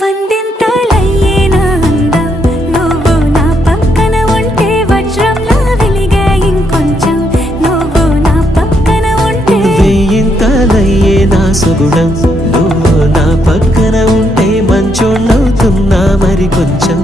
వందింతలయ్యేనా అందం నువ్వు నా పక్కన ఉంటే వజ్రంలా వెలిగే ఇంకొంచెం నువ్వు నా పక్కన ఉంటే వెయ్యింతలయ్యేనా సుగుణం నువ్వు నా పక్కన ఉంటే మంచోళ్ళవుతున్నా మరి కొంచెం